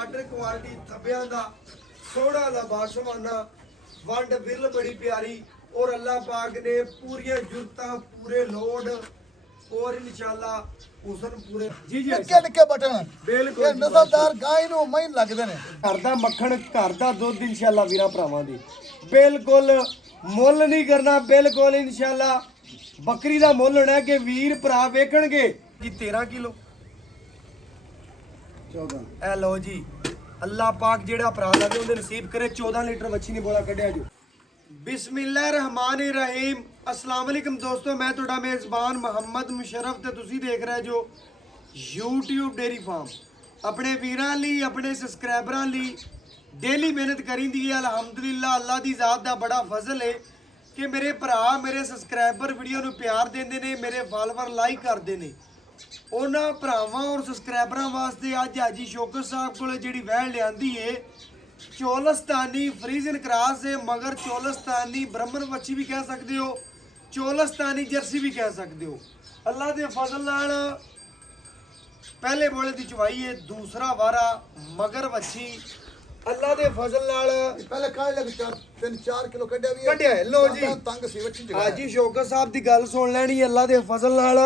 Order quality ਥੱਬਿਆਂ ਦਾ ਸੋਹਣਾ ਲਬਾਸ਼ਮਾਨਾ ਵੰਡ ਬਿਰਲ ਬੜੀ ਪਿਆਰੀ और अल्लाह पाक ने पूरी जुरता पूरे लोड और इंशाल्लाह उसन पूरे जी जी निक्के निक्के बटन बिल्कुल ये नस्लदार गाय ਨੂੰ ਮੈਂ ਲੱਗਦੇ ਨੇ घर ਦਾ मक्खन घर ਦਾ ਦੁੱਧ इंशाल्लाह ਵੀਰਾਂ ਭਰਾਵਾਂ ਦੀ बिल्कुल ਮੁੱਲ ਨਹੀਂ ਕਰਨਾ बिल्कुल इंशाल्लाह ਬੱਕਰੀ ਦਾ ਮੁੱਲ ਹੋਣਾ ਕਿ ਵੀਰ ਭਰਾ ਵੇਖਣਗੇ ਕਿ 13 ਕਿਲੋ 14 ਐ ਲਓ ਜੀ ਅੱਲਾਹ ਪਾਕ ਜਿਹੜਾ ਭਰਾ ਲਾਵੇ ਉਹਦੇ ਨਸੀਬ ਕਰੇ 14 ਲੀਟਰ ਵੱਛੀ ਨਹੀਂ ਬੋਲਾ ਕੱਢਿਆ ਜੋ ਬਿਸਮਿਲ੍ਲਾਹਿਰਰਹਿਮਾਨਿਰਰਹੀਮ अस्सलाम वालेकुम दोस्तों मैं ਤੁਹਾਡਾ ਮੇਜ਼ਬਾਨ ਮੁਹੰਮਦ ਮੁਸ਼ਰਫ ਤੇ ਤੁਸੀਂ ਦੇਖ ਰਹੇ ਜੋ YouTube ਡੇਰੀ ਫਾਰਮ ਆਪਣੇ ਵੀਰਾਂ ਲਈ ਆਪਣੇ ਸਬਸਕ੍ਰਾਈਬਰਾਂ ਲਈ ਡੇਲੀ ਮਿਹਨਤ ਕਰੀਂਦੀ ਹੈ ਅਲਹਮਦੁਲਿਲਾ ਅੱਲਾਹ ਦੀ ਜ਼ਾਤ ਦਾ ਬੜਾ ਫਜ਼ਲ ਹੈ ਕਿ ਮੇਰੇ ਭਰਾ ਮੇਰੇ ਸਬਸਕ੍ਰਾਈਬਰ ਵੀਡੀਓ ਨੂੰ ਪਿਆਰ ਦਿੰਦੇ ਨੇ ਮੇਰੇ ਫਾਲੋਅਰ ਲਾਈਕ ਕਰਦੇ ਨੇ ਉਹਨਾਂ ਭਰਾਵਾਂ ਔਰ ਸਬਸਕ੍ਰਾਈਬਰਾਂ ਵਾਸਤੇ ਅੱਜ ਹਾਜੀ ਸ਼ੌਕਤ ਸਾਹਿਬ ਕੋਲ ਜਿਹੜੀ ਵਹਿਣ ਲਿਆਂਦੀ ਏ ਚੋਲਸਤਾਨੀ ਫਰੀਜ਼ਨ ਕਰਾਸ ਹੈ ਮਗਰ ਚੋਲਸਤਾਨੀ ਬ੍ਰਹਮਣ ਵੱਛੀ ਵੀ ਕਹਿ ਸਕਦੇ ਹੋ ਚੋਲਸਤਾਨੀ ਜਰਸੀ ਵੀ ਕਹਿ ਸਕਦੇ ਹੋ ਅੱਲਾਹ ਦੇ ਫਜ਼ਲ ਨਾਲ ਪਹਿਲੇ ਬੋਲੇ ਦੀ ਚਵਾਈ ਹੈ ਦੂਸਰਾ ਵਾਰਾ ਮਗਰ ਵੱਛੀ ਅੱਲਾਹ ਦੇ ਫਜ਼ਲ ਨਾਲ ਪਹਿਲੇ ਕਾਹ ਲੱਗ 3-4 ਕਿਲੋ ਕੱਢਿਆ ਵੀ ਕੱਢਿਆ ਹੈ ਲੋ ਜੀ ਤੰਗ ਸੀ ਵੱਛੀ ਜਗਾ ਹਾਜੀ ਸ਼ੌਕਤ ਸਾਹਿਬ ਦੀ ਗੱਲ ਸੁਣ ਲੈਣੀ ਅੱਲਾਹ ਦੇ ਫਜ਼ਲ ਨਾਲ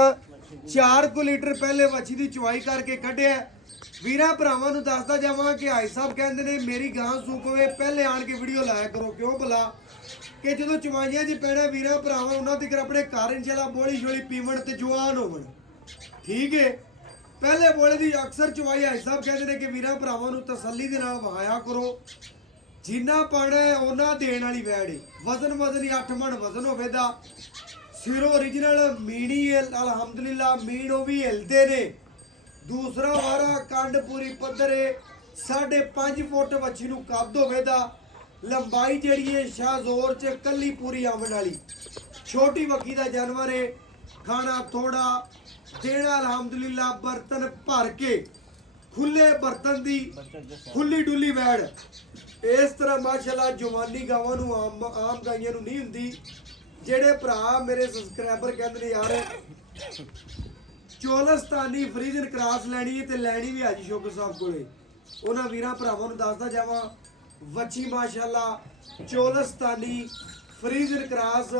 4 ਲੀਟਰ ਪਹਿਲੇ ਵੱਛੀ ਦੀ ਚਵਾਈ ਕਰਕੇ ਕੱਢਿਆ ਵੀਰਾਂ ਭਰਾਵਾਂ ਨੂੰ ਦੱਸਦਾ ਜਾਵਾਂ ਕਿ ਹਾਈ ਸਾਹਿਬ ਕਹਿੰਦੇ ਨੇ ਮੇਰੀ ਗਾਂ ਸੂਕਵੇ ਪਹਿਲੇ ਆਣ ਕੇ ਵੀਡੀਓ ਲਾਇਆ ਕਰੋ ਕਿਉਂ ਭਲਾ ਕਿ ਜਦੋਂ ਚਵਾਈਆਂ 'ਚ ਪੈਣਾ ਵੀਰਾਂ ਭਰਾਵਾਂ ਉਹਨਾਂ ਤੱਕ ਆਪਣੇ ਘਰ ਇਨਸ਼ਾਅੱਲਾ ਬੋਲੀ ਛੋਲੀ ਪੀਵਣ ਤੇ ਜਵਾਨ ਹੋਵਣ ਠੀਕ ਹੈ ਪਹਿਲੇ ਬੋਲੇ ਦੀ ਅਕਸਰ ਚਵਾਈ ਹਾਈ ਸਾਹਿਬ ਕਹਿੰਦੇ ਨੇ ਕਿ ਵੀਰਾਂ ਭਰਾਵਾਂ ਨੂੰ ਤਸੱਲੀ ਦੇ ਨਾਲ ਵਹਾਇਆ ਕਰੋ ਜਿੰਨਾ ਪਾਣਾ ਉਹਨਾਂ ਦੇਣ ਵਾਲੀ ਵੈੜ ਵਜ਼ਨ ਹੀ 8 ਮਣ ਵਜ਼ਨ ਹੋਵੇ ਦਾ ਸਿਰੋਂ origignal ਮੀਣੀ ਅਲਹਮਦੁਲਿਲਾ ਮੀਣ ਉਹ ਵੀ ਹਿਲਦੇ ਨੇ दूसरा वारा कंड पूरी पद्धरे 5.5 फुट ਵੱਛੀ ਨੂੰ ਕੱਦ ਹੋਵੇ ਦਾ ਲੰਬਾਈ ਜਿਹੜੀ ਹੈ ਸ਼ਾਹਜ਼ੋਰ ਚ ਕੱਲੀ ਪੂਰੀ ਆਵਣ ਵਾਲੀ ਛੋਟੀ ਵੱਖੀ ਦਾ ਜਾਨਵਰ ਹੈ ਖਾਣਾ ਥੋੜਾ ਦੇਣਾ ਅਲਹਮਦੁਲਿਲਾ ਬਰਤਨ ਭਰ ਕੇ ਖੁੱਲੇ ਬਰਤਨ ਦੀ ਖੁੱਲੀ ਡੁੱਲੀ ਵੈੜ ਇਸ ਤਰ੍ਹਾਂ ਮਾਸ਼ਾਅੱਲਾ ਜਵਾਨੀ ਗਾਵਾਂ ਨੂੰ ਆਮ ਗਾਈਆਂ ਨੂੰ ਨਹੀਂ ਹੁੰਦੀ ਜਿਹੜੇ ਭਰਾ ਮੇਰੇ ਸਬਸਕ੍ਰਾਈਬਰ ਕਹਿੰਦੇ ਨੇ ਯਾਰ ਚੋਲਸਤਾਨੀ ਫਰੀਜ਼ਨ ਕਰਾਸ ਲੈਣੀ ਹੈ ਤੇ ਲੈਣੀ ਵੀ ਹਾਜੀ ਸ਼ੌਕਤ ਸਾਹਿਬ ਕੋਲੇ ਉਹਨਾਂ ਵੀਰਾਂ ਭਰਾਵਾਂ ਨੂੰ ਦੱਸਦਾ ਜਾਵਾਂ ਵੱਛੀ ਮਾਸ਼ਾਅੱਲਾ ਚੋਲਸਤਾਨੀ ਫਰੀਜ਼ਨ ਕਰਾਸ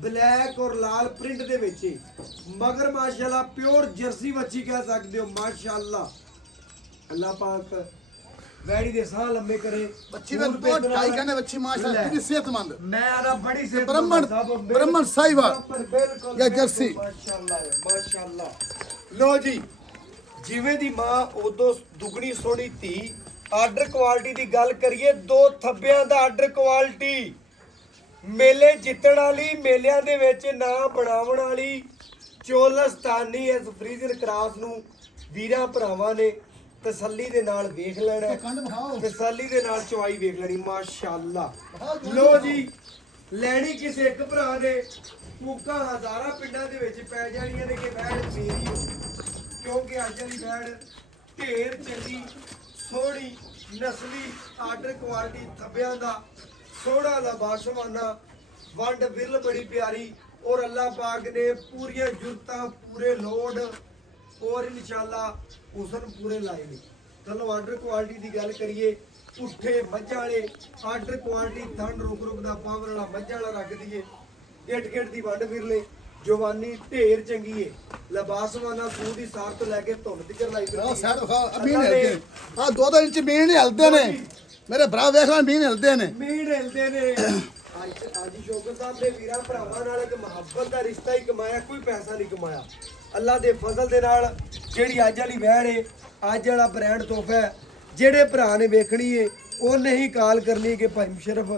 ਬਲੈਕ ਔਰ ਲਾਲ ਪ੍ਰਿੰਟ ਦੇ ਵਿੱਚ ਮਗਰ ਮਾਸ਼ਾਅੱਲਾ ਪਿਓਰ ਜਰਸੀ ਵੱਛੀ ਕਹਿ ਸਕਦੇ ਹੋ ਮਾਸ਼ਾਅੱਲਾ ਅੱਲਾਹ ਪਾਕ ਵੈੜੀ ਦੇ ਸਾਹ ਲੰਮੇ ਕਰੇ ਵੱਛੀ ਦਾ ਬਹੁਤ ਢਾਈ ਕਹਿੰਦੇ ਵੱਛੀ ਮਾਸ਼ਾਅੱਲਾ ਕਿੰਨੀ ਸਿਹਤਮੰਦ ਮੈਂ ਆਦਾ ਬੜੀ ਸਿਹਤ ਬ੍ਰਹਮਣ ਸਾਈਵਾਲ ਜਾਂ ਜਰਸੀ ਮਾਸ਼ਾਅੱਲਾ ਲੋ ਜੀ ਜਿਵੇਂ ਦੀ ਮਾਂ ਉਦੋਂ ਦੁਗਣੀ ਸੋਹਣੀ ਧੀ ਆਰਡਰ ਕੁਆਲਿਟੀ ਦੀ ਗੱਲ ਕਰੀਏ ਦੋ ਥੱਬਿਆਂ ਦਾ ਆਰਡਰ ਕੁਆਲਿਟੀ ਮੇਲੇ ਜਿੱਤਣ ਵਾਲੀ ਮੇਲਿਆਂ ਦੇ ਵਿੱਚ ਨਾਂ ਬਣਾਉਣ ਵਾਲੀ ਚੋਲਸਤਾਨੀ ਇਸ ਫਰੀਜ਼ਨ ਕਰਾਸ ਨੂੰ ਵੀਰਾਂ ਭਰਾਵਾਂ ਨੇ ਤਸੱਲੀ ਦੇ ਨਾਲ ਵੇਖ ਲੈਣਾ ਤਸੱਲੀ ਦੇ ਨਾਲ ਚਵਾਈ ਵੇਖ ਲੈਣੀ ਮਾਸ਼ਾਅੱਲਾ ਲੋ ਜੀ ਲੈਣੀ ਕਿਸੇ ਇੱਕ ਭਰਾ ਦੇ ਕੂਕਾਂ ਹਜ਼ਾਰਾਂ ਪਿੰਡਾਂ ਦੇ ਵਿੱਚ ਪੈ ਜਾਣੀਆਂ ਨੇ ਕਿ ਵੈੜ ਮੇਰੀ ਕਿਉਂਕਿ ਅੱਜ ਵਾਲੀ ਵੈੜ ਢੇਰ ਚੰਗੀ ਸੋਹਣੀ ਨਸਲੀ ਆਰਡਰ ਕੁਆਲਿਟੀ ਥੱਬਿਆਂ ਦਾ ਸੋਹਣਾ ਲਬਾਸ਼ਮਾਨਾ ਵੰਡ ਬਿਰਲ ਬੜੀ ਪਿਆਰੀ ਔਰ ਅੱਲਾਹ ਪਾਕ ਨੇ ਪੂਰੀਆਂ ਜੁਰਤਾਂ ਪੂਰੇ ਲੋਡ और इंशाल्लाह उसन पूरे लाए ने चलो आर्डर क्वालिटी की गल करिए पुठे मज्जा वाले आर्डर क्वालिटी थन रुक दा पावर वाला मज्जा वाला रख दीए गेट दी वंड फिर ले जवानी ढेर चंगी है लबासवाना सूह दी सार तो लेके धुन तक लाई फिरदी ਸਾਡ ਖਾ ਅਮੀਨ ਹਿਲਦੇ ਆ 2-2 ਇੰਚ ਮੀਨ ਹਿਲਦੇ ਨੇ ਮੇਰੇ ਭਰਾ ਵੇਖ ਲੈ ਮੀਨ ਹਿਲਦੇ ਨੇ हाजी शौकत साहब ने वीरां भरावां नाल एक मुहब्बत का रिश्ता ही कमाया कोई पैसा नहीं कमाया अल्लाह दे फजल दे नाल जेहड़ी अज वाली वैड़ है अज वाला ब्रांड तोहफा है जेहड़े भरा ने वेखनी है उन्हें ही कॉल करनी कि भाई मुशरफ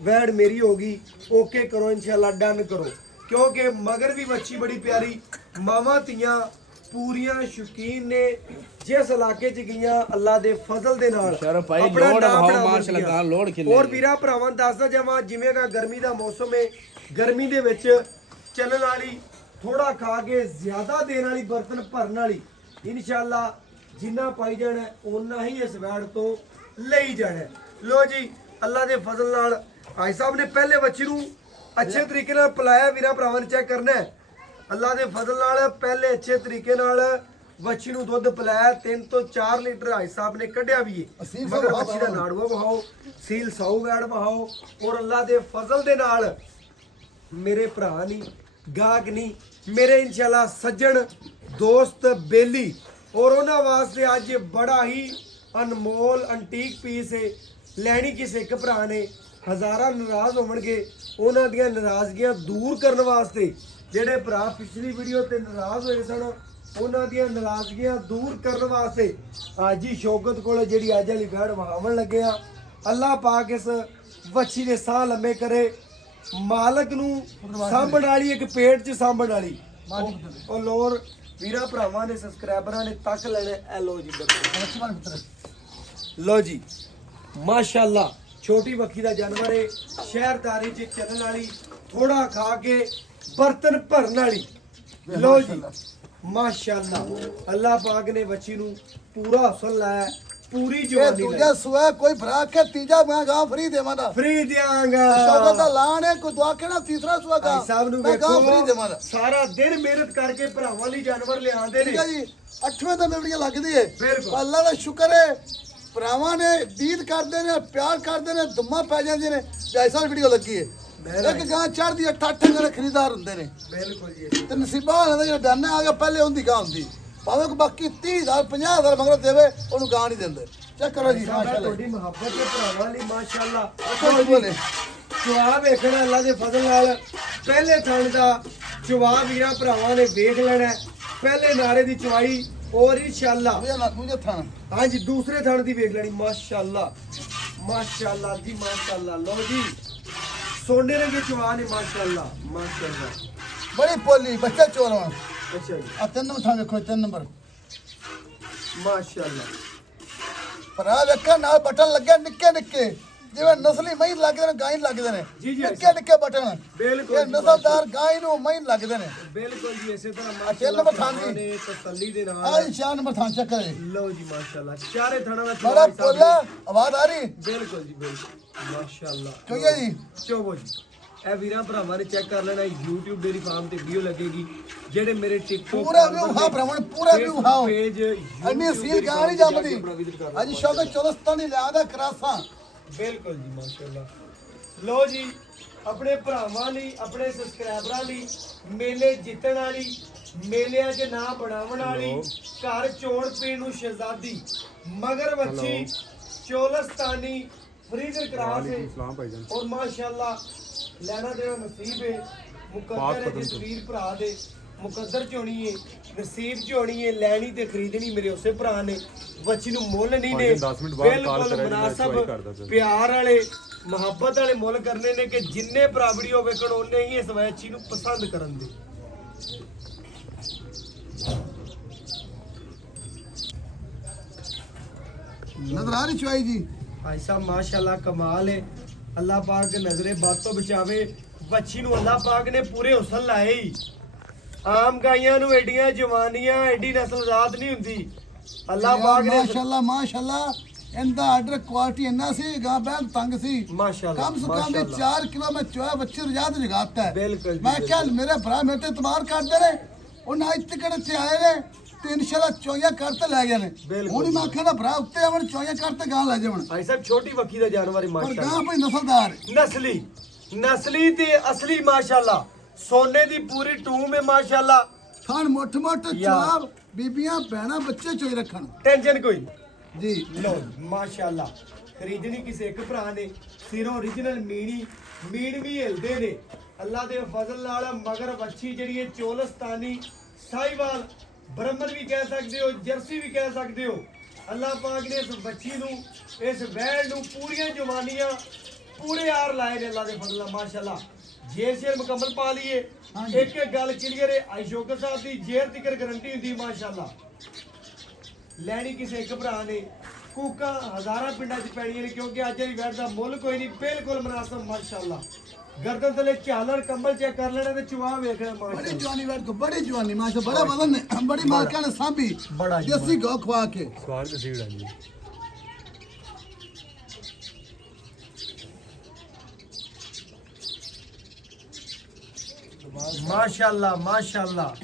वैड़ मेरी होगी ओके करो इंशाल्लाह डन करो क्योंकि मगर भी वच्छी बड़ी प्यारी मावां तियां पूरियां शौकीन ने जिस इलाके च गईयां अल्लाह दे फजल दे नाल अपना नाम माशाअल्लाह लोड खिले और वीरा भरावां दसदा जावां जिवें दा गर्मी दा मौसम है गर्मी दे विच चलण वाली थोड़ा खा के ज्यादा देने वाली बर्तन भरन वाली इंशाअल्लाह जिन्ना पाई जाना उन्ना ही इस वैड़ तो लई जाना लो जी अल्लाह दे फजल नाल भाई साहब ने पहले बच्ची नूं अच्छे तरीके नाल पलाया वीरा भरावां ने चेक करना है अल्लाह दे फजल नाल पहले अच्छे तरीके नाल ਵੱਛੀ ਨੂੰ ਦੁੱਧ ਪਿਲਾਇਆ 3 ਤੋਂ 4 ਲੀਟਰ ਹਾਈ ਸਾਹਿਬ ਨੇ ਕੱਢਿਆ ਵੀ ਏ ਅਸੀਲ ਮਗਰ ਸਾਹਿਬ ਵੱਛੀ ਦਾ ਨਾੜੂਆ ਵਹਾਓ ਸੀਲ 100 ਵੈੜ ਵਹਾਓ ਔਰ ਅੱਲਾ ਦੇ ਫਜ਼ਲ ਦੇ ਨਾਲ ਮੇਰੇ ਭਰਾ ਨਹੀਂ ਗਾਹਕ ਨਹੀਂ ਮੇਰੇ ਇਨਸ਼ਾਅੱਲਾ ਸੱਜਣ ਦੋਸਤ ਬੇਲੀ ਔਰ ਉਹਨਾਂ ਵਾਸਤੇ ਅੱਜ ਬੜਾ ਹੀ ਅਨਮੋਲ ਐਂਟੀਕ ਪੀਸ ਹੈ ਲੈਣੀ ਕਿਸੇ ਇੱਕ ਭਰਾ ਨੇ ਹਜ਼ਾਰਾਂ ਨਾਰਾਜ਼ ਹੋਣਗੇ ਉਹਨਾਂ ਦੀਆਂ ਨਾਰਾਜ਼ਗੀਆਂ ਦੂਰ ਕਰਨ ਵਾਸਤੇ ਜਿਹੜੇ ਭਰਾ ਪਿਛਲੀ ਵੀਡੀਓ ਤੇ ਨਾਰਾਜ਼ ਹੋਏ ਸਨ ਉਹਨਾਂ ਦੀਆਂ ਨਾਰਾਜ਼ਗੀਆਂ ਦੂਰ ਕਰਨ ਵਾਸਤੇ ਅੱਜ ਹੀ ਸ਼ੌਕਤ ਕੋਲ ਜਿਹੜੀ ਅੱਜ ਵਾਲੀ ਵੈੜ ਵਹਾਵਣ ਲੱਗੇ ਆ ਅੱਲਾਹ ਪਾਕ ਇਸ ਵੱਛੀ ਦੇ ਸਾਹ ਲੰਮੇ ਕਰੇ ਮਾਲਕ ਨੂੰ ਸਾਂਭਣ ਵਾਲੀ ਇੱਕ ਪੇਟ 'ਚ ਸਾਂਭਣ ਵਾਲੀ ਉਹ ਲੋਰ ਵੀਰਾਂ ਭਰਾਵਾਂ ਨੇ ਸਬਸਕ੍ਰਾਈਬਰਾਂ ਨੇ ਤੱਕ ਲੈਣੇ ਐ ਲੋ ਜੀ ਬੱਕਰੇ ਲੋ ਜੀ ਮਾਸ਼ਾਅੱਲਾ ਛੋਟੀ ਵੱਖੀ ਦਾ ਜਾਨਵਰ ਹੈ ਸ਼ਹਿਰਦਾਰੀ 'ਚ ਚੱਲਣ ਵਾਲੀ ਥੋੜਾ ਖਾ ਕੇ ਬਰਤਨ ਭਰਨ ਵਾਲੀ ਲੋ ਜੀ ਮਾਸ਼ਾਅੱਲਾ ਅੱਲਾਹ ਪਾਕ ਨੇ ਬੱਚੀ ਨੂੰ ਪੂਰਾ ਹਸਨ ਲਾਇਆ ਪੂਰੀ ਇਹ ਜਵਾਨੀ ਦੂਜਾ ਸੁਆ ਕੋਈ ਭਰਾ ਕੇ ਤੀਜਾ ਮੈਂ ਗਾਂ ਫਰੀ ਦੇਵਾਂ ਦਾ ਫ੍ਰੀ ਦਿਆਂਗਾ ਸ਼ੌਕਤ ਦਾ ਲਾਣ ਹੈ ਕੋਈ ਦੁਆ ਕੇ ਨਾ ਤੀਸਰਾ ਸੁਆ ਗਾਂ ਭਾਈ ਸਾਹਿਬ ਨੂੰ ਮੈਂ ਗਾਂ ਫਰੀ ਦੇਵਾਂ ਵੇਖੋ ਦਾ ਸਾਰਾ ਦਿਨ ਮਿਹਨਤ ਕਰਕੇ ਭਰਾਵਾਂ ਲਈ ਜਾਨਵਰ ਲਿਆਉਂਦੇ ਠੀਕ ਹੈ ਨੇ ਜੀ 8ਵੇਂ ਤਾਂ ਮਿਲੜੀਆਂ ਲੱਗਦੀ ਹੈ ਬਿਲਕੁਲ। ਅੱਲਾ ਦਾ ਸ਼ੁਕਰ ਹੈ ਭਰਾਵਾਂ ਨੇ ਦੀਦ ਕਰਦੇ ਨੇ ਪਿਆਰ ਕਰਦੇ ਨੇ ਦੁੰਮਾ ਪੈ ਜਾਂਦੀਆਂ ਨੇ ਐਸਾ ਵੀਡੀਓ ਲੱਗੀ ਹੈ ਇੱਕ ਗਾਂ ਚੜਦੀ 8 ਜਿਹੜੇ ਖਰੀਦਾਰ ਹੁੰਦੇ ਨੇ ਬਿਲਕੁਲ ਜੀ ਤੇ ਨਸੀਬਾਂ ਵਾਲਾ ਜਿਹੜਾ ਡਾਨਾ ਆ ਗਿਆ ਪਹਿਲੇ ਹੁੰਦੀ ਗਾਂ ਹੁੰਦੀ ਭਾਵੇਂ ਕੋਈ ਬਾਕੀ 30,000 50,000 ਮਗਰ ਦੇਵੇ ਉਹਨੂੰ ਗਾਂ ਨਹੀਂ ਦਿੰਦੇ ਚੈੱਕ ਕਰੋ ਜੀ ਮਾਸ਼ਾਅੱਲਾ ਤੁਹਾਡੀ ਮੁਹੱਬਤ ਤੇ ਭਰਾਵਾਂ ਲਈ ਮਾਸ਼ਾਅੱਲਾ ਕੋਈ ਬੋਲੇ ਚੁਆ ਵੇਖਣਾ ਅੱਲਾ ਦੇ ਫਜ਼ਲ ਨਾਲ ਪਹਿਲੇ ਥਣ ਦਾ ਚੁਆ ਵੀਰਾਂ ਭਰਾਵਾਂ ਨੇ ਵੇਖ ਲੈਣਾ ਪਹਿਲੇ ਨਾਰੇ ਦੀ ਚੁਆਈ ਔਰ ਇਨਸ਼ਾਅੱਲਾ ਇਹ ਨਾ ਮੁਝੇ ਥਾਂ ਹਾਂਜੀ ਦੂਸਰੇ ਥਣ ਦੀ ਵੇਖ ਲੈਣੀ ਮਾਸ਼ਾਅੱਲਾ ਮਾਸ਼ਾਅੱਲਾ ਜੀ ਮਾਸ਼ਾਅੱਲਾ ਲਓ ਜੀ ਸੋਨੇ ਰੰਗੇ ਚੁਆ ਨੇ ਮਾਸ਼ਾਅੱਲਾ ਮਾਸ਼ਾਅੱਲਾ ਬੜੀ ਪੋਲੀ ਬੱਚਾ ਚੋਰਵਾ ਅੱਛਾ ਜੀ ਆ 3 ਨੰਬਰ ਥਾਂ ਵੇਖੋ 3 ਨੰਬਰ ਮਾਸ਼ਾਅੱਲਾ ਭਰਾ ਵੇਖਾ ਨਾਲ ਬਟਨ ਲੱਗੇ ਨਿੱਕੇ ਨਿੱਕੇ ਜਿਵੇਂ ਨਸਲੀ ਮਹੀਂ ਲੱਗਦੇ ਨੇ ਗਾਈ ਲੱਗਦੇ ਨੇ ਜੀ, ਜੀ, ਨਿੱਕੇ ਨਿੱਕੇ ਬਟਨ ਬਿਲਕੁਲ ਇਹ ਜੀ, ਨਸਲਦਾਰ ਗਾਈ ਨੂੰ ਮਹੀਂ ਲੱਗਦੇ ਨੇ ਬਿਲਕੁਲ ਜੀ ਇਸੇ ਤਰ੍ਹਾਂ ਆ 3 ਨੰਬਰ ਥਾਂ ਭਰਾਵਾਂ ਦੀ ਨੇ ਤਸੱਲੀ ਦੇ ਆ ਨਾਲ 4 ਨੰਬਰ ਥਾਂ ਚੈੱਕ ਕਰੇ ਲਓ ਜੀ ਮਾਸ਼ਾਅੱਲਾ ਚਾਰੇ ਥਣਾਂ ਦਾ ਬੜਾ ਚੁਆ ਪੋਲਾ ਆਵਾਜ਼ ਆ ਰਹੀ ਬਿਲਕੁਲ ਜੀ ਬਿਲਕੁਲ ਮਾਸ਼ਾਅੱਲਾ ਕਿਉਂ ਜੀ ਚੋਵੋ ਜੀ ਇਹ ਵੀਰਾਂ ਭਰਾਵਾਂ ਨੇ ਚੈੱਕ ਕਰ ਲੈਣਾ YouTube ਡੇਰੀ ਫਾਰਮ ਤੇ ਵੀਡੀਓ ਲੱਗੇਗੀ ਜਿਹੜੇ ਮੇਰੇ TikTok ਪੂਰਾ ਵਿਊ ਹਾਂ ਭਰਾਵਣ ਪੂਰਾ ਵਿਊ ਹਾਂ ਪੇਜ ਅੰਨੀ ਸੀਲ ਗਾਂ ਨਹੀਂ ਜੰਮਦੀ ਅੱਜ ਸ਼ੌਕਤ ਚੌਲਸਤਾਂ ਦੀ ਲਿਆਦਾ ਕਰਾਸਾਂ ਬਿਲਕੁਲ ਜੀ ਮਾਸ਼ਾਅੱਲਾ ਲੋ ਜੀ ਆਪਣੇ ਭਰਾਵਾਂ ਲਈ ਆਪਣੇ ਸਬਸਕ੍ਰਾਈਬਰਾਂ ਲਈ ਮੇਲੇ ਜਿੱਤਣ ਵਾਲੀ ਮੇਲਿਆਂ 'ਚ ਨਾਂ ਬਣਾਉਣ ਵਾਲੀ ਘਰ ਚੋਣ ਪੀਣ ਨੂੰ ਸ਼ਹਿਜ਼ਾਦੀ ਮਗਰ ਵੱਛੀ ਚੋਲਸਤਾਨੀ ਫਰੀਜ਼ਰ ਕਰਾਸ ਹੈ ਔਰ ਮਾਸ਼ਾਅੱਲਾ ਲੈਣਾ ਦੇਣਾ ਨਸੀਬ ਹੈ ਮੁਕੱਦਰ ਹੈ ਜਿਸ ਵੀਰ ਭਰਾ ਦੇ ਮੁਕੱਦਰ ਚ ਹੋਣੀ ਹੈ ਨਸੀਬ ਚ ਹੋਣੀ ਹੈ ਲੈਣੀ ਤੇ ਖਰੀਦਣੀ ਮੇਰੇ ਉਸੇ ਭਰਾ ਨੇ ਵੱਛੀ ਨੂੰ ਮੁੱਲ ਨਹੀਂ ਨੇ ਬਿਲਕੁਲ ਮੁਨਾਸਬ ਪਿਆਰ ਵਾਲੇ ਮੁਹੱਬਤ ਵਾਲੇ ਮੁੱਲ ਕਰਨੇ ਨੇ ਕਿ ਜਿੰਨੇ ਭਰਾ ਵੀਡੀਓ ਵੇਖਣ ਉਹਨੇ ਹੀ ਇਸ ਵੱਛੀ ਨੂੰ ਪਸੰਦ ਕਰਨ ਦੇ ਨਜ਼ਰ ਆ ਰਹੀ ਚੁਆਈ ਜੀ ਭਾਈ ਸਾਹਿਬ ਮਾਸ਼ਾਅੱਲਾ ਕਮਾਲ ਹੈ ਅੱਲਾਹ ਪਾਕ ਨਜ਼ਰੇ ਬਾਤ ਤੋਂ ਬਚਾਵੇ ਵੱਛੀ ਨੂੰ ਅੱਲਾਹ ਪਾਕ ਨੇ ਪੂਰੇ ਹੁਸਨ ਲਾਏ ਹੀ ਆਮ ਗਾਈਆਂ ਨੂੰ ਐਡੀਆਂ ਜਵਾਨੀਆਂ ਐਡੀ ਨਸਲਜ਼ਾਤ ਨਹੀਂ ਹੁੰਦੀ ਅੱਲਾਹ ਪਾਕ ਨੇ ਮਾਸ਼ਾਅੱਲਾ ਮਾਸ਼ਾਅੱਲਾ ਇਹਦਾ ਆਰਡਰ ਕੁਆਲਿਟੀ ਇੰਨਾ ਸੀ ਗਾਂ ਬੈਨ ਤੰਗ ਸੀ ਮਾਸ਼ਾਅੱਲਾ कम से कम भी 4 किलो में चोया बच्चे रजात जगाता है बिल्कुल जी, मैं क्या मेरे भरा मेरे ते इतबार करते ने और ना इतने कड़े से आए ने तो इंशाल्लाह चोया करते ले गए ने बिल्कुल हुन मैं कहना भरा उत्ते आवन चोया करते गां ले जावन ਭਾਈ ਸਾਹਿਬ ਛੋਟੀ ਵੱਖੀ ਦਾ ਜਾਨਵਰ ਹੈ पर ਮਾਸ਼ਾਅੱਲਾ गां भाई नस्लदार ਨਸਲੀ ਨਸਲੀ ਤੇ ਅਸਲੀ ਮਾਸ਼ਾਅੱਲਾ ਸੋਨੇ ਦੀ ਪੂਰੀ ਟੂਮ ਹੈ ਮਾਸ਼ਾਅੱਲਾ थान मोट मोट चोया बीबियां बहना बच्चे चोई रखन ਟੈਨਸ਼ਨ ਕੋਈ जी ਲੋ ਮਾਸ਼ਾਅੱਲਾ ਖਰੀਦਣੀ ਕਿਸੇ ਇੱਕ ਭਰਾ ਨੇ ਸਿਰੋਂ origignal ਮੀਣ ਵੀ ਹਿਲਦੇ ਨੇ ਅੱਲਾ ਦੇ ਫਜ਼ਲ ਨਾਲ ਮਗਰ ਵੱਛੀ ਜਿਹੜੀ ਹੈ ਚੋਲਸਤਾਨੀ ਸਾਈਵਾਲ ਬ੍ਰਹਮਣ ਵੀ ਕਹਿ ਸਕਦੇ ਹੋ ਜਰਸੀ ਵੀ ਕਹਿ ਸਕਦੇ ਹੋ ਅੱਲਾ ਪਾਕ ਨੇ ਇਸ ਵੱਛੀ ਨੂੰ ਇਸ ਵੈੜ ਨੂੰ ਪੂਰੀਆਂ ਜਵਾਨੀਆਂ ਪੂਰੇ ਯਾਰ ਲਾਏ ਨੇ ਅੱਲਾ ਦੇ ਫਜ਼ਲ ਨਾਲ ਮਾਸ਼ਾਅੱਲਾ ਜੇਰ ਮੁਕੰਮਲ ਪਾ ਲਈਏ ਇੱਕ ਇੱਕ ਗੱਲ ਕਲੀਅਰ ਹੈ ਆਇਸ਼ੋਕਰ ਸਾਹਿਬ ਦੀ ਜੇਰ ਤਿਕਰ ਗਾਰੰਟੀ ਹੁੰਦੀ ਮਾਸ਼ਾਅੱਲਾ ਲੈਣੀ ਕਿਸੇ ਇੱਕ ਭਰਾ ਨੇ ਕੂਕਾਂ ਹਜ਼ਾਰਾਂ ਪਿੰਡਾਂ 'ਚ ਪੈਣੀਆਂ ਨੇ ਕਿਉਂਕਿ ਅੱਜ ਦੀ ਵੈਟ ਦਾ ਮੁੱਲ ਕੋਈ ਨਹੀਂ ਬਿਲਕੁਲ ਮੁਨਾਸਬ ਮਾਸ਼ਾਅੱਲਾ ਗਰਦਨ ਥਲੇ ਝਾਲਰ ਕੰਬਲ ਚੈੱਕ ਕਰ ਲੈਣਾ ਤੇ ਚੁਆ ਵੇਖਣਾ बड़ी ਮਾਸ਼ਾਅੱਲਾ जवानी बैठ को बड़ी जवानी माशा बड़ा वजन है बड़ी मालका ने सांभी बड़ा जी, देसी गौ खवा के ਸਵਾਰ ਤੇ ਸੀੜ ਆ ਜੀ ਮਾਸ਼ਾਅੱਲਾ ਮਾਸ਼ਾਅੱਲਾ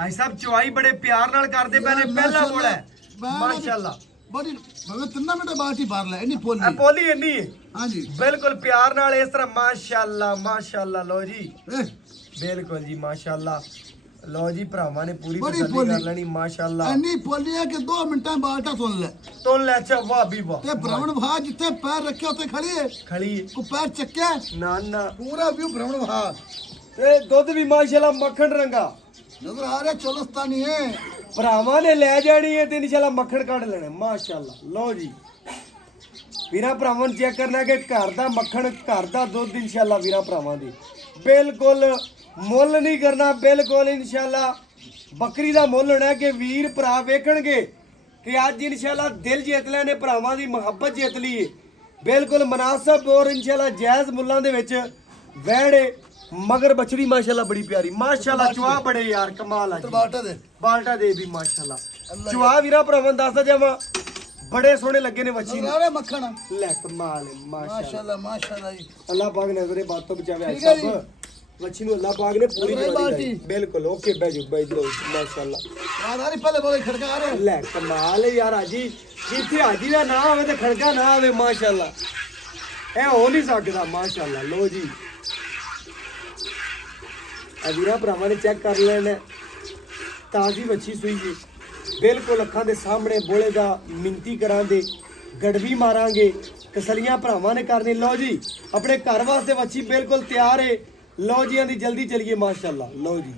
ਭਾਈ ਸਾਹਿਬ ਚੁਆਈ ਬੜੇ ਪਿਆਰ ਨਾਲ ਕਰਦੇ ਪਏ ਨੇ ਪਹਿਲਾ ਬੋਲ ਹੈ ਮਾਸ਼ਾਅੱਲਾ ਬੜੀ ਭਗਤ 3 ਮਿੰਟ ਬਾਅਦ ਹੀ ਬਾਹਰ ਲੈ ਇੰਨੀ ਪੋਲੀ ਇਹ ਪੋਲੀ ਇੰਨੀ ਹੈ ਹਾਂਜੀ ਬਿਲਕੁਲ ਪਿਆਰ ਨਾਲ ਇਸ ਤਰ੍ਹਾਂ ਮਾਸ਼ਾਅੱਲਾ ਮਾਸ਼ਾਅੱਲਾ ਲੋ ਜੀ ਇਹ ਬਿਲਕੁਲ ਜੀ ਮਾਸ਼ਾਅੱਲਾ ਲੋ ਜੀ ਭਰਾਵਾਂ ਨੇ ਪੂਰੀ ਬੜੀ ਤਸੱਲੀ ਪੋਲੀ। ਕਰ ਲੈਣੀ ਮਾਸ਼ਾਅੱਲਾ ਇੰਨੀ ਪੋਲੀ ਹੈ ਕਿ 2 ਮਿੰਟਾਂ ਬਾਅਦ ਤਾਂ ਸੁਣ ਲੈ ਤੋਂ ਲੈ ਚਾ ਵਾਹ ਵੀ ਵਾਹ ਤੇ ਭ੍ਰਮਣ ਭਾ ਜਿੱਥੇ ਪੈਰ ਰੱਖਿਆ ਉੱਥੇ ਖੜੀ ਹੈ ਖੜੀ ਹੈ। ਕੋ ਪੈਰ ਚੱਕਿਆ ਨਾ ਨਾ ਪੂਰਾ ਵਿਊ ਭ੍ਰਮਣ ਭਾ ਤੇ ਦੁੱਧ ਵੀ ਮਾਸ਼ਾਅੱਲਾ ਮੱਖਣ ਰੰਗਾ ਨਜ਼ਰ ਆ ਰਿਹਾ ਚੋਲਸਤਾਨੀ ਹੈ ਭਰਾਵਾਂ ਨੇ ਲੈ ਜਾਣੀ ਹੈ ਤੇ ਇਨਸ਼ਾਅੱਲਾ ਮੱਖਣ ਕੱਢ ਲੈਣਾ ਮਾਸ਼ਾਅੱਲਾ ਲਓ ਜੀ ਵੀਰਾਂ ਭਰਾਵਾਂ ਨੂੰ ਚੈੱਕ ਕਰਨਾ ਕਿ ਘਰ ਦਾ ਮੱਖਣ ਘਰ ਦਾ ਦੁੱਧ ਇਨਸ਼ਾਅੱਲਾ ਵੀਰਾਂ ਭਰਾਵਾਂ ਦੀ ਬਿਲਕੁਲ ਮੁੱਲ ਨਹੀਂ ਕਰਨਾ ਬਿਲਕੁਲ ਇਨਸ਼ਾਅੱਲਾ ਬੱਕਰੀ ਦਾ ਮੁੱਲ ਹੋਣਾ ਕਿ ਵੀਰ ਭਰਾ ਵੇਖਣਗੇ ਕਿ ਅੱਜ ਇਨਸ਼ਾਅੱਲਾ ਦਿਲ ਜਿੱਤ ਲਿਆ ਨੇ ਭਰਾਵਾਂ ਦੀ ਮੁਹੱਬਤ ਜਿੱਤ ਲਈ ਹੈ ਬਿਲਕੁਲ ਮਨਾਸਬ ਔਰ ਇਨਸ਼ਾਅੱਲਾ ਜਾਇਜ਼ ਮੁੱਲਾਂ ਦੇ ਵਿੱਚ ਵਹਿੜੇ ਮਗਰ ਬਛੜੀ ਮਾਸ਼ਾਅੱਲਾ ਬੜੀ ਪਿਆਰੀ ਮਾਸ਼ਾਅੱਲਾ ਚੁਆ ਬੜੇ ਯਾਰ ਕਮਾਲ ਆ ਜੀ। ਬਾਟਾ ਦੇ ਬਾਲਟਾ ਦੇ ਵੀ ਮਾਸ਼ਾਅੱਲਾ ਚੁਆ ਵੀਰਾ ਭਰਾਵਾਂ ਦੱਸਦਾ ਜਾਵਾਂ ਬੜੇ ਸੋਹਣੇ ਲੱਗੇ ਨੇ ਵੱਛੀ ਨਜ਼ਰ ਆ ਰਿਹਾ ਮੱਖਣ ਲੈ ਕਮਾਲ ਹੈ ਮਾਸ਼ਾਅੱਲਾ ਮਾਸ਼ਾਅੱਲਾ ਮਾਸ਼ਾਅੱਲਾ ਜੀ ਅੱਲਾਹ ਪਾਕ ਨਜ਼ਰੇ ਬਾਤ ਤੋਂ ਬਚਾਵੇ ਠੀਕ ਹੈ ਜੀ। ਸਭ ਵੱਛੀ ਨੂੰ ਅੱਲਾਹ ਪਾਕ ਨੇ ਪੂਰੀ ਨਜ਼ਰੇ ਜਵਾਨੀ ਬਾਟੀ। ਲਾਈ। ਬਿਲਕੁਲ ਓਕੇ ਬੈਜੋ ਬੈਜੋ ਮਾਸ਼ਾਅੱਲਾ ਰਾਧਾਰੀ ਪਹਿਲੇ ਬੋਲੇ ਖੜਕਾ ਆ ਰਿਹਾ ਲੈ ਕਮਾਲ ਹੈ ਯਾਰ ਹਾਜੀ ਜਿੱਥੇ ਹਾਜੀ ਦਾ ਨਾਂ ਆਵੇ ਤੇ ਖੜਕਾ ਨਾ ਆਵੇ ਮਾਸ਼ਾਅੱਲਾ ਇਹ ਹੋ ਨਹੀਂ ਸਕਦਾ ਮਾਸ਼ਾਅੱਲਾ ਲੋ ਜੀ ਆ ਵੀਰਾਂ ਭਰਾਵਾਂ ਨੇ ਚੈੱਕ ਕਰ ਲੈਣਾ ਤਾਜ਼ੀ ਵੱਛੀ ਸੂਈ ਜੀ ਬਿਲਕੁਲ ਅੱਖਾਂ ਦੇ ਸਾਹਮਣੇ ਬੋਲੇ ਦਾ ਮਿੰਤੀ ਕਰਾਂਗੇ ਗੜਵੀ ਮਾਰਾਂਗੇ ਤਸਲੀਆਂ ਭਰਾਵਾਂ ਨੇ ਕਰਨੀ ਲਓ ਜੀ ਆਪਣੇ ਘਰ ਵਾਸਤੇ ਵੱਛੀ ਬਿਲਕੁਲ ਤਿਆਰ ਹੈ ਲਓ ਜੀ ਆਂਦੀ ਜਲਦੀ ਚਲੀਏ ਮਾਸ਼ਾਅੱਲਾ ਲਓ ਜੀ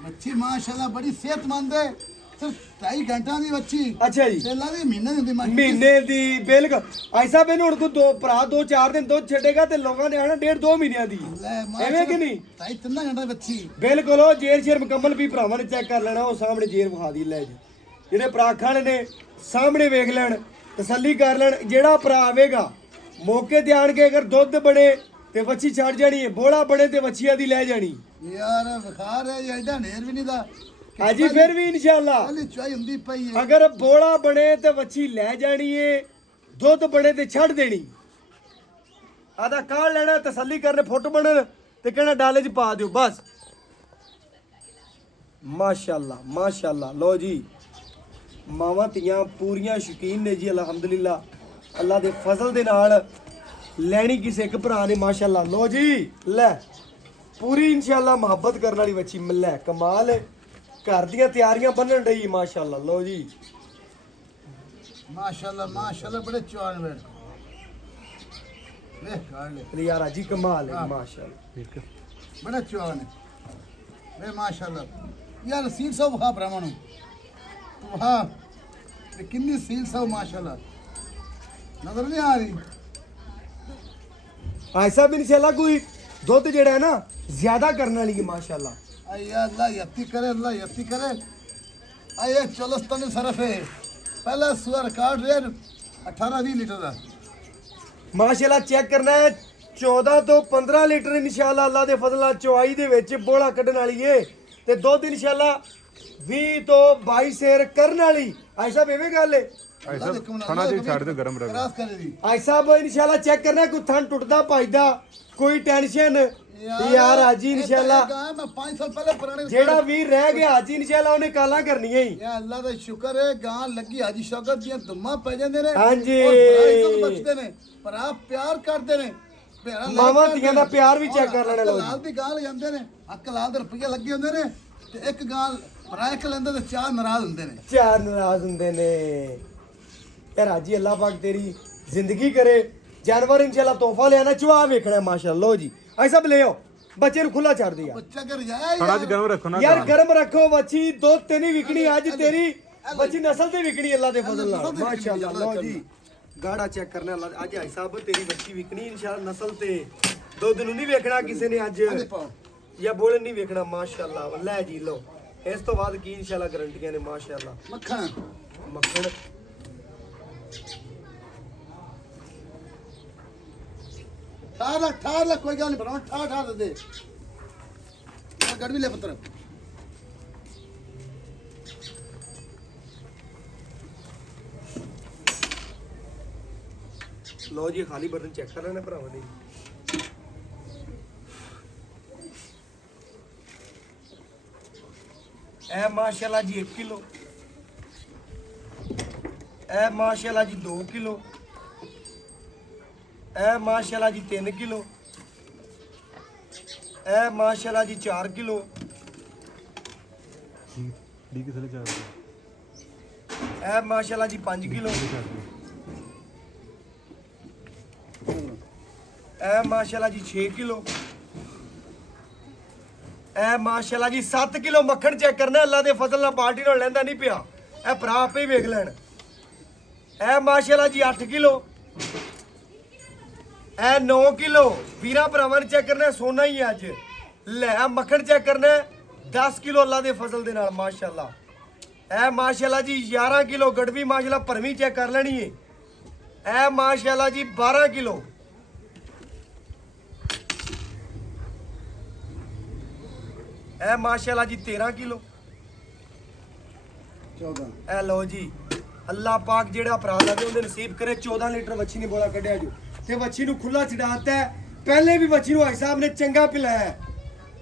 ਮੱਛੀ ਮਾਸ਼ਾਅੱਲਾ ਬੜੀ ਸਿਹਤਮੰਦ ਹੈ ਸਿਰਫ 2.5 ਘੰਟਿਆਂ ਦੀ ਮੱਛੀ ਅੱਛਾ ਜੀ ਪਹਿਲਾਂ ਦੀ ਮਹੀਨੇ ਦੀ ਹੁੰਦੀ ਮੱਛੀ ਮਹੀਨੇ ਦੀ ਬਿਲਕੁਲ ਐਸਾ ਮੈਨੂੰ ਹੁਣ ਦੋ ਭਰਾ 2-4 ਦਿਨ ਦੁੱਧ ਛੱਡੇਗਾ ਤੇ ਲੋਕਾਂ ਨੇ ਆਣਾ 1.5-2 ਮਹੀਨਿਆਂ ਦੀ ਲੈ ਐਵੇਂ ਕਿ ਨਹੀਂ 2.5-3 ਘੰਟੇ ਮੱਛੀ ਬਿਲਕੁਲ ਉਹ ਜੇਰ ਸ਼ੇਰ ਮੁਕੰਮਲ ਵੀ ਭਰਾਵਾਂ ਨੇ ਚੈੱਕ ਕਰ ਲੈਣਾ ਉਹ ਸਾਹਮਣੇ ਜੇਰ ਵਿਖਾ ਦੀ ਲੈ ਜੀ ਜਿਹੜੇ ਭਰਾ ਖਾਣੇ ਨੇ ਸਾਹਮਣੇ ਵੇਖ ਲੈਣ ਤਸੱਲੀ ਕਰ ਲੈਣ ਜਿਹੜਾ ਭਰਾ ਆਵੇਗਾ ਮੌਕੇ ਤੇ ਆਣ ਕੇ ਅਗਰ ਦੁੱਧ ਬਣੇ ਤੇ ਵੱਛੀ ਛੱਡ ਜਾਣੀ ਹੈ ਬੋਲਾ ਬਣੇ ਤੇ ਵੱਛੀਆਂ ਦੀ ਲੈ ਜਾਣੀ ਯਾਰ ਵਿਖਾਰ ਹੈ ਐਡਾ ਨੇਰ ਵੀ ਨਹੀਂ ਦਾ ਹਾਜੀ ਫਿਰ ਵੀ ਇਨਸ਼ਾਅੱਲਾ ਪਹਿਲੀ ਚੁਆਈ ਹੁੰਦੀ ਪਈ ਹੈ ਅਗਰ ਬੋਲਾ ਬਣੇ ਤੇ ਵੱਛੀ ਲੈ ਜਾਣੀ ਏ ਦੁੱਧ ਬਣੇ ਤੇ ਛੱਡ ਦੇਣੀ ਆਦਾ ਕਾੜ ਲੈਣਾ ਤਸੱਲੀ ਕਰਨੇ ਫੁੱਟ ਬਣਨ ਤੇ ਕਹਿਣਾ ਡਾਲੇ 'ਚ ਪਾ ਦਿਓ ਬਸ ਮਾਸ਼ਾਅੱਲਾ ਮਾਸ਼ਾਅੱਲਾ ਲੋ ਜੀ ਮਾਵਾਂ ਧੀਆਂ ਪੂਰੀਆਂ ਸ਼ੌਕੀਨ ਨੇ ਜੀ ਅਲਹਮਦੁਲਿਲਾ ਅੱਲਾ ਦੇ ਫਜ਼ਲ ਦੇ ਨਾਲ ਲੈਣੀ ਕਿਸੇ ਇੱਕ ਭਰਾ ਨੇ ਮਾਸ਼ਾਅੱਲਾ ਲੋ ਜੀ ਲੈ ਪੂਰੀ ਇਨਸ਼ਾਅੱਲਾ ਮੁਹੱਬਤ ਕਰਨ ਵਾਲੀ ਬੱਚੀ ਮਿਲੇ ਕਮਾਲ ਹੈ ਘਰ ਦੀਆਂ ਤਿਆਰੀਆਂ ਬੰਨਣ ਰਹੀ ਮਾਸ਼ਾਅੱਲਾ ਲੋ ਜੀ ਮਾਸ਼ਾਅੱਲਾ ਮਾਸ਼ਾਅੱਲਾ ਬੜੇ ਚੁਆਨ ਵੇਖ ਵੇਖ ਕਾੜ ਲੈ ਤੇ ਯਾਰ ਅਜੀ ਕਮਾਲ ਹੈ ਮਾਸ਼ਾਅੱਲਾ ਬੜਾ ਚੁਆਨ ਹੈ ਵੇ ਮਾਸ਼ਾਅੱਲਾ ਯਾਰ ਸੀਲ ਸਭ ਖਾ ਭਰਾਵਾਂ ਨੂੰ ਵਾਹ ਇਹ ਕਿੰਨੀ ਸੀਲ ਸਭ ਮਾਸ਼ਾਅੱਲਾ ਨਜ਼ਰ ਨਹੀਂ ਆ ਰਹੀ ਐਸਾ ਵੀ ਇਨਸ਼ਾਅੱਲਾ ਕੋਈ ਦੁੱਧ ਜਿਹੜਾ ਹੈ ਨਾ ਜ਼ਿਆਦਾ ਕਰਨ ਵਾਲੀ ਹੈ ਮਾਸ਼ਾਅੱਲਾ अय्या अल्लाह यत्ती करे अये चोलस्तानी सरफ है पहला सुअर रिकॉर्ड रेट 18-20 लीटर का ਮਾਸ਼ਾਅੱਲਾ ਚੈੱਕ ਕਰਨਾ ਹੈ 14 ਤੋਂ 15 ਲੀਟਰ ਇਨਸ਼ਾਅੱਲਾ ਅੱਲਾ ਦੇ ਫਜ਼ਲ ਨਾਲ ਚੁਆਈ ਦੇ ਵਿੱਚ ਬੋਲਾ ਕੱਢਣ ਵਾਲੀ ਏ ਤੇ ਦੁੱਧ ਇਨਸ਼ਾਅੱਲਾ 20 ਤੋਂ 22 ਸੇਰ ਕਰਨ ਵਾਲੀ ਐਸਾ ਬੇਵੇਂ ਗੱਲ ਏ ऐसा खाना जी छाड़ दो गरम रहे क्रॉस करे दी ਐਸਾ ਇਨਸ਼ਾਅੱਲਾ ਚੈੱਕ ਕਰਨਾ ਕੋਈ ਥਣ ਟੁੱਟਦਾ ਭਜਦਾ ਕੋਈ ਟੈਨਸ਼ਨ ਯਾਰ ਹਾਜੀ ਇਨਸ਼ਾਅੱਲਾ मैं 5 साल पहले पुराने ਜਿਹੜਾ ਵੀਰ ਰਹਿ ਗਿਆ ਹਾਜੀ ਇਨਸ਼ਾਅੱਲਾ ਉਹਨੇ ਕਾਲਾਂ ਕਰਨੀਆਂ ਹੀ या अल्लाह दा शुक्र है गां लगी हाजी शौकत ਦੀਆਂ ਧੁੰਮਾਂ ਪੈ ਜਾਂਦੇ ਨੇ ਹਾਂਜੀ। ਔਰ ਭਰਾ ਇੱਜ਼ਤ ਬਚਦੇ ਨੇ ਭਰਾ ਪਿਆਰ ਕਰਦੇ ਨੇ ਭੈਣਾਂ ਲੈ ਮਾਵਾਂ ਕੇ ਧੀਆਂ ਦਾ ਪਿਆਰ ਵੀ ਚੈੱਕ ਕਰ ਔਰ ਲੈਣਾ ਲਓ ਲਾਲ ਦੀ ਗਾਂ ਲੈ ਜਾਂਦੇ ਨੇ ਅੱਕ ਲਾਲ ਦੇ ਰੁਪਈਏ ਲੱਗੇ ਹੁੰਦੇ ਨੇ ਤੇ ਇੱਕ ਗਾਂ ਭਰਾ ਇੱਕ ਲੈਂਦੇ ਤੇ ਚਾਰ ਨਾਰਾਜ਼ ਹੁੰਦੇ ਨੇ ਚਾਰ ਨਾਰਾਜ਼ ਹੁੰਦੇ ਨੇ ਯਾਰ ਹਾਜੀ ਅੱਲਾਹ ਪਾਕ ਤੇਰੀ ਜ਼ਿੰਦਗੀ ਕਰੇ ਜਾਨਵਰ ਇਨਸ਼ਾਅੱਲਾ ਤੋਹਫਾ ਲਿਆਣਾ ਚੁਆ ਵੇਖਣਾ ਮਾਸ਼ਾਅੱਲਾ ਲੋ ਜੀ ਐਸਾ ਲੈ ਆਓ ਬੱਚੇ ਨੂੰ ਖੁੱਲਾ ਛੱਡ ਦਿਆ ਬੱਚਾ ਕਰ ਜਾਏ खाना जी गरम रखो ना ਯਾਰ ਗਰਮ ਰੱਖੋ ਬੱਚੀ ਦੁੱਧ ਤੇ ਨਹੀਂ ਵਿਕਣੀ ਅੱਜ ਤੇਰੀ ਬੱਚੀ ਨਸਲ ਤੇ ਵਿਕਣੀ ਅੱਲਾ ਦੇ ਫਜ਼ਲ ਨਾਲ ਮਾਸ਼ਾਅੱਲਾ ਲੋ ਜੀ ਗਾੜਾ ਚੈੱਕ ਕਰਨਾ ਅੱਲਾ ਅੱਜ ਭਾਈ ਸਾਹਿਬ ਤੇਰੀ ਬੱਚੀ ਵਿਕਣੀ ਇਨਸ਼ਾਅੱਲਾ ਨਸਲ ਤੇ ਦੁੱਧ ਨੂੰ ਨਹੀਂ ਵੇਖਣਾ ਕਿਸੇ ਨੇ ਅੱਜ ਜਾਂ ਬੋਲਣ ਨਹੀਂ ਵੇਖਣਾ ਮਾਸ਼ਾਅੱਲਾ ਲੈ ਜੀ ਲੋ ਇਸ ਤੋਂ ਬਾਅਦ ਕੀ ਇਨਸ਼ਾਅੱਲਾ ਗਰੰਟੀਆਂ ਨੇ ਮਾਸ਼ਾਅੱਲਾ ਮੱਖਣ ਮੱਖਣ ठार ला कोई गल नहीं बना ठार ठार दे गड़ भी ले पुत्र ਲੋ ਜੀ ਖਾਲੀ ਬਰਤਨ ਚੈੱਕ ਕਰ ਲੈਣਾ ਭਰਾਵਾਂ ਦੇ ਇਹ ਮਾਸ਼ਾਅੱਲਾ ਜੀ 1 ਕਿਲੋ, ਇਹ ਮਾਸ਼ਾਅੱਲਾ ਜੀ 2 ਕਿਲੋ, ਇਹ ਮਾਸ਼ਾਅੱਲਾ ਜੀ 3 ਕਿਲੋ, ਇਹ ਮਾਸ਼ਾਅੱਲਾ ਜੀ 4 ਕਿਲੋ, ਡੀ ਕੇ ਥੱਲੇ ਚਾਰ ਇਹ ਮਾਸ਼ਾਅੱਲਾ ਜੀ 5 ਕਿਲੋ, ਇਹ ਮਾਸ਼ਾਅੱਲਾ ਜੀ 6 ਕਿਲੋ, ਇਹ ਮਾਸ਼ਾਅੱਲਾ ਜੀ 7 ਕਿਲੋ ਮੱਖਣ ਚੈੱਕ ਕਰਨਾ। ਅੱਲਾ ਦੇ ਫਜ਼ਲ ਨਾਲ ਪਾਰਟੀ ਨਾਲ ਲੈਂਦਾ ਨਹੀਂ ਪਿਆ, ਇਹ ਭਰਾ ਆਪੇ ਹੀ ਵੇਖ ਲੈਣ। ਇਹ ਮਾਸ਼ਾਅੱਲਾ ਜੀ 8 ਕਿਲੋ, ਇਹ 9 ਕਿਲੋ। ਵੀਰਾਂ ਭਰਾਵਾਂ ਨੇ ਚੈੱਕ ਕਰਨਾ, ਸੋਨਾ ਹੀ ਹੈ ਅੱਜ। ਲੈ ਆਹ ਮੱਖਣ ਚੈੱਕ ਕਰਨਾ 10 ਕਿਲੋ ਅੱਲਾ ਦੇ ਫਜ਼ਲ ਦੇ ਨਾਲ ਮਾਸ਼ਾਅੱਲਾ। ਇਹ ਮਾਸ਼ਾਅੱਲਾ ਜੀ 11 ਕਿਲੋ ਗੜਵੀ ਮਾਸ਼ਾਅੱਲਾ ਭਰਵੀਂ ਚੈੱਕ ਕਰ ਲੈਣੀ ਹੈ। ਇਹ ਮਾਸ਼ਾਅੱਲਾ ਜੀ 12 ਕਿਲੋ, ਇਹ ਮਾਸ਼ਾਅੱਲਾ ਜੀ 13 ਕਿਲੋ। 14 ਇਹ ਲਓ ਜੀ, ਅੱਲਾਹ ਪਾਕ ਜਿਹੜਾ ਭਰਾ ਲਵੇ ਉਹਦੇ ਨਸੀਬ ਕਰੇ 14 ਲੀਟਰ ਵੱਛੀ ਨੇ ਬੋਲਾ ਕੱਢਿਆ ਜੋ, ਤੇ ਵੱਛੀ ਨੂੰ ਖੁੱਲਾ ਛਡਾਤਾ ਹੈ। ਪਹਿਲੇ ਵੀ ਵੱਛੀ ਨੂੰ ਭਾਈ ਸਾਹਿਬ ਨੇ ਚੰਗਾ ਪਿਲਾਇਆ ਹੈ।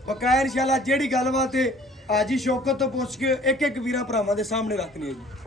ਬਕਾਇਆ ਇਨਸ਼ਾਅੱਲਾ ਜਿਹੜੀ ਗੱਲਬਾਤ ਹੈ ਆਜੀ ਸ਼ੌਕਤ ਤੋਂ ਪੁੱਛ ਕੇ ਇੱਕ ਇੱਕ ਵੀਰਾਂ ਭਰਾਵਾਂ ਦੇ ਸਾਹਮਣੇ ਰੱਖਣੀ ਹੈ ਜੀ।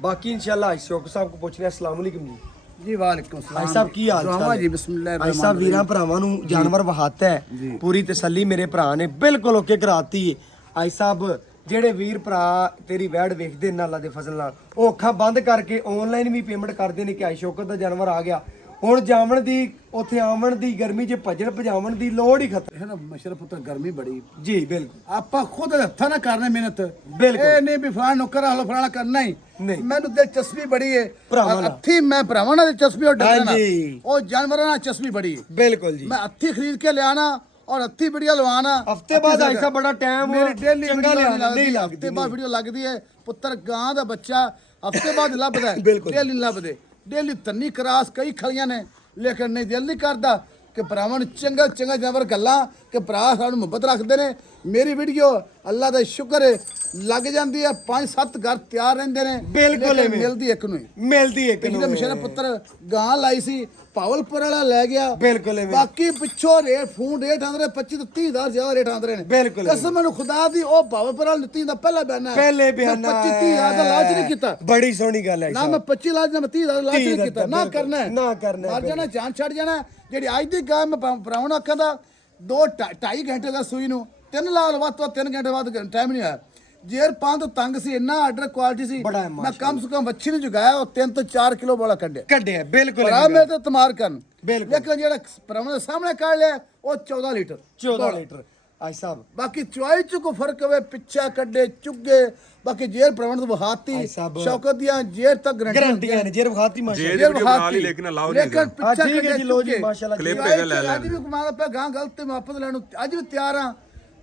बाकी इंशाल्लाह शौकत साहब को पूछने अस्सलाम वालेकुम जी। जी वालेकुम सलाम। भाई साहब की हाल चाल जी बिस्मिल्लाह भाई साहब वीरां भरावां ਨੂੰ ਜਾਨਵਰ ਵਹਾਤਾ ਹੈ ਪੂਰੀ ਤਸੱਲੀ ਮੇਰੇ ਭਰਾ ਨੇ ਬਿਲਕੁਲ ਓਕੇ ਕਰਾਤੀ ਹੈ। ਭਾਈ ਸਾਹਿਬ ਜਿਹੜੇ ਵੀਰ ਭਰਾ ਤੇਰੀ ਵੈੜ ਵੇਖਦੇ ਨੇ ਅੱਲਾ ਦੇ ਫਜ਼ਲ ਨਾਲ ਉਹ ਅੱਖਾਂ ਬੰਦ ਕਰਕੇ ਆਨਲਾਈਨ ਵੀ ਪੇਮੈਂਟ ਕਰਦੇ ਨੇ ਕਿ ਆਈ ਸ਼ੌਕਤ ਦਾ ਜਾਨਵਰ ਆ ਗਿਆ। ਹੁਣ ਜਾਵਣ ਦੀ ਉੱਥੇ ਆਵਣ ਦੀ ਗਰਮੀ 'ਚ ਭੱਜਣ ਭਜਾਵਣ ਦੀ ਲੋੜ ਹੀ ਖਤਮ है ना मशरफ पुत्र गर्मी बड़ी ਜੀ ਬਿਲकुल ਆਪਾਂ ਖੁਦ ਹੱਥਾਂ ਨਾਲ ਕਰਨਾ ਮਿਹਨਤ। ਬਿਲਕੁਲ। ਇਹ ਨਹੀਂ ਵੀ ਫਲਾਣਾ ਨੌਕਰ ਹਾਲੋ ਫਲਾਣਾ ਕਰਨਾ ਹੀ ਨਹੀਂ। ਮੈਨੂੰ ਦਿਲਚਸਪੀ ਬੜੀ ਹੈ ਭਰਾਵਾਂ ਨਾਲ। ਹੱਥੀ ਮੈਂ ਭਰਾਵਾਂ ਨਾਲ ਦਿਲਚਸਪੀ ਔਰ ਡਰਨਾ ਹਾਂਜੀ। ਉਹ ਜਾਨਵਰਾਂ ਨਾਲ ਦਿਲਚਸਪੀ ਬੜੀ ਹੈ। ਬਿਲकुल ਜੀ। ਮੈਂ ਹੱਥੀ ਖਰੀਦ ਕੇ ਲਿਆਣਾ ਔਰ ਹੱਥੀ ਵੀਡੀਓ ਲਵਾਣਾ ਹਫਤੇ ਬਾਅਦ ਐਸਾ ਬੜਾ ਟਾਈਮ ਮੇਰੀ ਡੇਲੀ ਚੰਗਾ ਵੀਡੀਓ ਨਹੀਂ ਲੱਗਦੀ ਹਫਤੇ ਬਾਅਦ ਵੀਡੀਓ ਲੱਗਦੀ ਹੈ। ਪੁੱਤਰ ਗਾਂ ਦਾ ਬੱਚਾ ਹਫਤੇ ਬਾਅਦ ਲੱਭਦਾ ਹੈ ਬਿਲਕੁਲ। ਡੇਲੀ ਨਹੀਂ ਲੱਭਦੇ। ਡੇਲੀ ਤੰਨੀ ਕਰਾਸ ਕਈ ਖਲੀਆਂ ਨੇ ਲੇਕਿਨ ਨਹੀਂ ਦਿਲ ਨਹੀਂ ਕਰਦਾ ਕਿ ਭਰਾਵਾਂ ਨੂੰ ਚੰਗਾ ਚੰਗਾ ਜਾਨਵਰ ਗੱਲਾਂ ਕਿ ਭਰਾ ਸਾਨੂੰ ਮੁਹੱਬਤ ਰੱਖਦੇ ਨੇ। ਮੇਰੀ ਵੀਡੀਓ ਅੱਲਾ ਦਾ ਸ਼ੁਕਰ ਹੈ ਲੱਗ ਜਾਂਦੀ ਹੈ 5-7 ਘਰ ਤਿਆਰ ਰਹਿੰਦੇ ਨੇ ਬਿਲਕੁਲ ਲੇਕਿਨ ਐਵੇਂ। ਮਿਲਦੀ ਇੱਕ ਨੂੰ ਹੀ। ਮਿਲਦੀ ਇੱਕ ਪਿਛਲੇ ਮਸ਼ਰਾ ਪੁੱਤਰ ਗਾਂ ਲਾਈ ਸੀ ਪਾਵਲਪੁਰ ਵਾਲਾ ਲੈ ਗਿਆ ਬਿਲਕੁਲ ਐਵੇਂ। ਬਾਕੀ ਪਿੱਛੋਂ ਰੇਟ ਫੋਨ ਰੇਟ ਆਂਦੇ 25 ਤੋਂ 30 ਹਜ਼ਾਰ ਜ਼ਿਆਦਾ ਰੇਟ ਆਂਦੇ ਨੇ ਬਿਲਕੁਲ ਐਵੇਂ। ਕਸਮ ਨੂੰ ਖੁਦਾ ਦੀ ਉਹ ਪਾਵਲਪੁਰ ਵਾਲਾ ਨੀਤੀ ਦਾ ਪਹਿਲਾ ਬਿਆਨਾ ਹੈ। ਪਹਿਲੇ ਬਿਆਨਾ 25-30 ਹਜ਼ਾਰ ਦਾ ਲਾਲਚ ਨਹੀਂ ਕੀਤਾ ਬੜੀ ਸੋਹਣੀ ਗੱਲ ਹੈ ਨਾ ਮੈਂ 25 ਲਾਲਚ ਨਾ ਮੈਂ 30 ਹਜ਼ਾਰ ਲਾਲਚ 30 ਨਹੀਂ ਕੀਤਾ ਨਾ ਬਿਲਕੁਲ। ਕਰਨਾ ਹੈ ਨਾ ਕਰਨਾ ਹੈ, ਮਰ ਜਾਣਾ ਜਾਨ ਛੱਡ ਜਾਣਾ। ਜਿਹੜੀ ਅੱਜ ਦੀ ਗਾਂ ਮੈਂ ਭਰਾਵਾਂ ਨੂੰ ਆਖਾਂ ਦਾ 2-2.5 ਘੰਟੇ ਦਾ ਸੂਈ ਨੂੰ 3 ਲਾਲ ਵੱਧ ਤੋਂ 3 ਘੰਟੇ ਬਾਅਦ ਟਾਈਮ ਨਹੀਂ ਆਇਆ। ਜੇਰ ਪਾਂ ਤੋਂ ਤੰਗ ਸੀ ਇੰਨਾ ਆਰਡਰ ਕੁਆਲਿਟੀ ਸੀ ਬੜਾ ਹੈ ਮੈਂ ਕਮ ਸੇ ਕਮ ਵੱਛੀ ਨੂੰ ਜੁਗਾਇਆ ਉਹ 3 ਤੋਂ 4 ਕਿਲੋ ਵਾਲਾ ਕੱਢਿਆ ਕੱਢਿਆ ਬਿਲਕੁਲ ਭਰਾ ਮੇਰੇ ਤੇ ਤਮਾਰ ਕਰਨ ਬਿਲਕੁਲ। ਲੇਕਿਨ ਜਿਹੜਾ ਭਰਾਵਾਂ ਦੇ ਸਾਹਮਣੇ ਕੱਢ ਲਿਆ ਉਹ 14 ਲੀਟਰ 14 ਲੀਟਰ ਆਈ ਸਾਹਿਬ ਬਾਕੀ ਚੁਆਈ ਚ ਕੋ ਫਰਕ ਹੋਵੇ ਪਿੱਛਾ ਕੱਢੇ ਚੁੱਗੇ ਬਾਕੀ ਜੇਰ ਭਰਾਵਾਂ ਤੋਂ ਵਹਾਤੀ ਭਾਈ ਸਾਹਿਬ, ਸ਼ੌਕਤ ਦੀਆਂ ਜੇਰ ਤੱਕ ਗਰੰਟੀਆਂ ਨੇ ਜੇਰ ਖਾਤੀ ਮਾਸ਼ਾਅੱਲਾ। ਜੇਰ ਵੀਡੀਓ ਬਣਾ ਲਈ ਲੇਕਿਨ ਅਲਾਉ ਨਹੀਂ ਲੇਕਿਨ ਹੈਗਾ। ਪਿੱਛਾ ਠੀਕ ਹੈ ਕੱਢੇ ਜੀ, ਲਓ ਜੀ, ਚੁੱਗੇ। ਮਾਸ਼ਾਅੱਲਾ। ਕਲਿੱਪ ਚੁਆਈ ਹੈਗਾ ਲੈ ਚ ਲੈਣ। ਅੱਜ ਵੀ ਕਮਾਲ ਪਿਆ ਗਾਂ ਗਲਤ ਤੇ ਵਾਪਸ ਲੈਣ ਨੂੰ ਅੱਜ ਵੀ ਤਿਆਰ ਹਾਂ